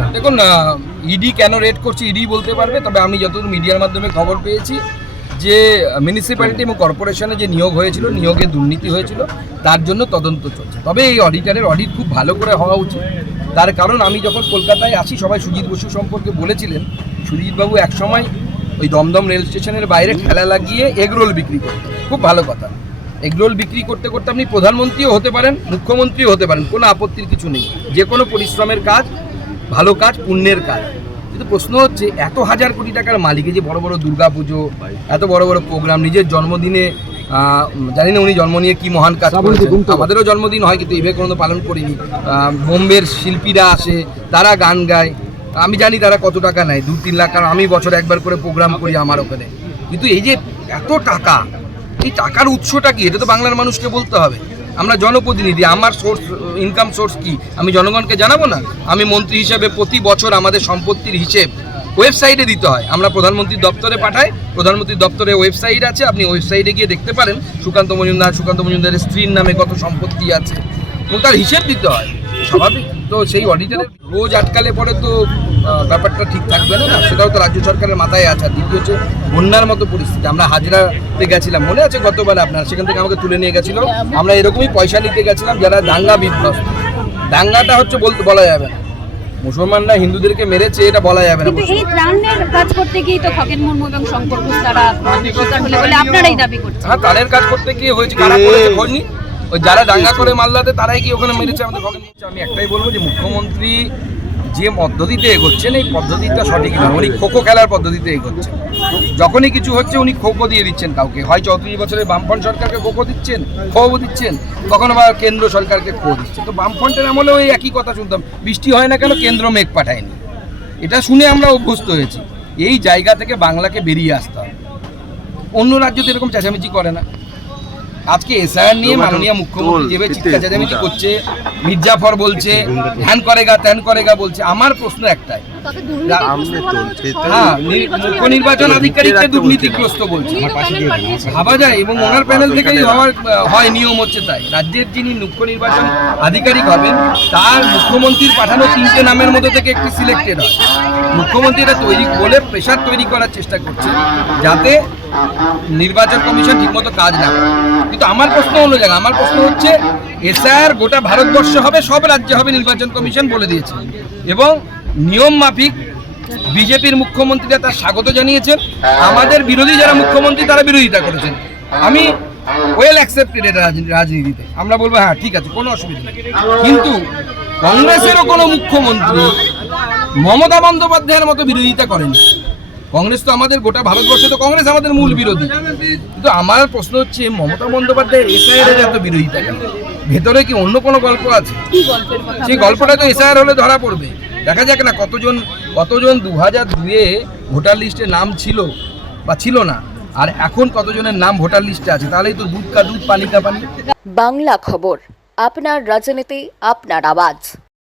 এটা? দেখুন, ইডি কেন রেড করছে ইডি বলতে পারবে, তবে আমি যতদূর মিডিয়ার মাধ্যমে খবর পেয়েছি যে মিউনিসিপ্যালিটি এবং কর্পোরেশনে যে নিয়োগ হয়েছিল, নিয়োগে দুর্নীতি হয়েছিল, তার জন্য তদন্ত চলছে। তবে এই অডিটারের অডিট খুব ভালো করে হওয়া উচিত। তার কারণ আমি যখন কলকাতায় আসি সবাই সুজিত বসু সম্পর্কে বলেছিলেন, সুজিতবাবু একসময় ওই দমদম রেল স্টেশনের বাইরে ঠেলা লাগিয়ে এগরোল বিক্রি করতেন। খুব ভালো কথা, এগরোল বিক্রি করতে করতে আপনি প্রধানমন্ত্রীও হতে পারেন, মুখ্যমন্ত্রীও হতে পারেন, কোনো আপত্তির কিছু নেই। যে কোনো পরিশ্রমের কাজ, ভালো কাজ, পুণ্যের কাজ। কিন্তু প্রশ্ন হচ্ছে এত হাজার কোটি টাকার মালিক, যে বড় বড় দুর্গাপুজো, এত বড় বড় প্রোগ্রাম, নিজের জন্মদিনে জানি না উনি জন্ম নিয়ে কি মহান কাজ করেছেন, আমাদেরও জন্মদিন হয় কিন্তু এভাবে কোনো পালন করিনি। বোম্বের শিল্পীরা আসে, তারা গান গায়, আমি জানি তারা কত টাকা নেয়, 2-3 লাখ, কারণ আমি বছর একবার করে প্রোগ্রাম করি আমার ওখানে। কিন্তু এই যে এত টাকা, এই টাকার উৎসটা কি, এটা তো বাংলার মানুষকে বলতে হবে। আমরা জনপ্রতিনিধি, আমার সোর্স, ইনকাম সোর্স কি আমি জনগণকে জানাবো না? আমি মন্ত্রী হিসেবে প্রতি বছর আমাদের সম্পত্তির হিসেব ওয়েবসাইটে দিতে হয়। আমরা প্রধানমন্ত্রীর দপ্তরে পাঠাই, প্রধানমন্ত্রীর দপ্তরে ওয়েবসাইট আছে, আপনি ওয়েবসাইটে গিয়ে দেখতে পারেন সুকান্ত মজুমদারের স্ত্রীর নামে কত সম্পত্তি আছে, এবং তার হিসেব দিতে হয়, স্বাভাবিক। তো সেই অডিটারের রোজ আটকালে পরে তো ব্যাপারটা ঠিক থাকবে না, সেটাও তো রাজ্য সরকারের মাথায় আছে। আর দ্বিতীয় হচ্ছে বন্যার মতো পরিস্থিতি, আমরা হাজরাতে গেছিলাম, মনে আছে গতবার আপনার, সেখান থেকে আমাকে তুলে নিয়ে গেছিল, আমরা এরকমই পয়সা নিতে গেছিলাম যারা দাঙ্গা বিধ্বস্ত। দাঙ্গাটা হচ্ছে বলা যাবে না, মুসলমানরা হিন্দুদেরকে মেরেছে এটা বলা যাবে না। কিন্তু এই ত্রাণের কাজ করতে গিয়ে তো খগেন মুর্মু এবং শঙ্কর ঘোষ তারা শিকার হলে বলে আপনারাই দাবি করছেন। হ্যাঁ, ত্রাণের কাজ করতে গিয়ে হয়েছে, কারা করেছে খোঁজনি, ওই যারা দাঙ্গা করে মালদাতে তারাই কি ওখানে মেরেছে আমাদের খগেন। আমি একটাই বলবো যে মুখ্যমন্ত্রী যে পদ্ধতিতে এগোচ্ছেন, এই পদ্ধতিটা সঠিক নয়। উনি খোখো খেলার পদ্ধতিতে এগোচ্ছেন। যখনই কিছু হচ্ছে উনি খোখো দিয়ে দিচ্ছেন কাউকে, হয় 34 বছরের বামফ্রন্ট সরকারকে খোখো দিচ্ছেন, খোও দিচ্ছেন, কখনো বা কেন্দ্র সরকারকে খো দিচ্ছেন। তো বামফ্রন্টের আমলেও এই একই কথা শুনতাম, বৃষ্টি হয় না কেন, কেন্দ্র মেঘ পাঠায়নি। এটা শুনে আমরা অভ্যস্ত হয়েছি। এই জায়গা থেকে বাংলাকে বেরিয়ে আসতে হবে। অন্য রাজ্য তো এরকম চেঁচামেচি করে না। আজকে এসআইআর নিয়ে মাননীয় মুখ্যমন্ত্রী যেভাবে চিৎকার চেঁচামেচি করছে, মির্জাফর বলছে, ধ্যান করেগা ত্যান করেগা বলছে, আমার প্রশ্ন একটাই, হ্যাঁ, মুখ্য নির্বাচন আধিকারিককে দুর্নীতিগ্রস্ত বলছে, ভাবা যায়, এবং ওনার প্যানেল থেকেই হয়, নিয়ম হচ্ছে তাই। রাজ্যের যিনি মুখ্য নির্বাচন আধিকারিক হবেন তার মুখ্যমন্ত্রীর পাঠানো 3টে নামের মধ্যে থেকে একটি সিলেক্টেড হয়। মুখ্যমন্ত্রী এটা তৈরি বলে প্রেশার তৈরি করার চেষ্টা করছে যাতে নির্বাচন কমিশন ঠিকমতো কাজ না করে। কিন্তু আমার প্রশ্ন অন্য জায়গা, আমার প্রশ্ন হচ্ছে এসআইআর গোটা ভারতবর্ষে হবে, সব রাজ্যে হবে, নির্বাচন কমিশন বলে দিয়েছে, এবং নিয়ম মাফিক বিজেপির মুখ্যমন্ত্রীরা তার স্বাগত জানিয়েছেন, আমাদের বিরোধী যারা মুখ্যমন্ত্রী তারা বিরোধিতা করেছেন। আমি ওয়েল অ্যাকসেপ্টেড এটা রাজনীতিতে, আমরা বলবো হ্যাঁ ঠিক আছে, কোনো অসুবিধা নেই। কিন্তু কংগ্রেসেরও কোনো মুখ্যমন্ত্রী মমতা বন্দ্যোপাধ্যায়ের মতো বিরোধিতা করেনি। কংগ্রেস তো আমাদের গোটা ভারতবর্ষে তো কংগ্রেস আমাদের মূল বিরোধী। কিন্তু আমার প্রশ্ন হচ্ছে মমতা বন্দ্যোপাধ্যায়ের এসআইআর এত বিরোধিতা কেন? ভেতরে কি অন্য কোনো গল্প আছে? সেই গল্পটা তো এসআইআর হলে ধরা পড়বে। দেখা যাক না কতজন 2002-এ ভোটার লিস্টে নাম ছিল বা ছিল না, আর এখন কতজনের নাম ভোটার লিস্টে আছে, তাহলেই তো দুধ কা দুধ পানি কা পানি। বাংলা খবর, আপনার রাজনীতি, আপনার আওয়াজ।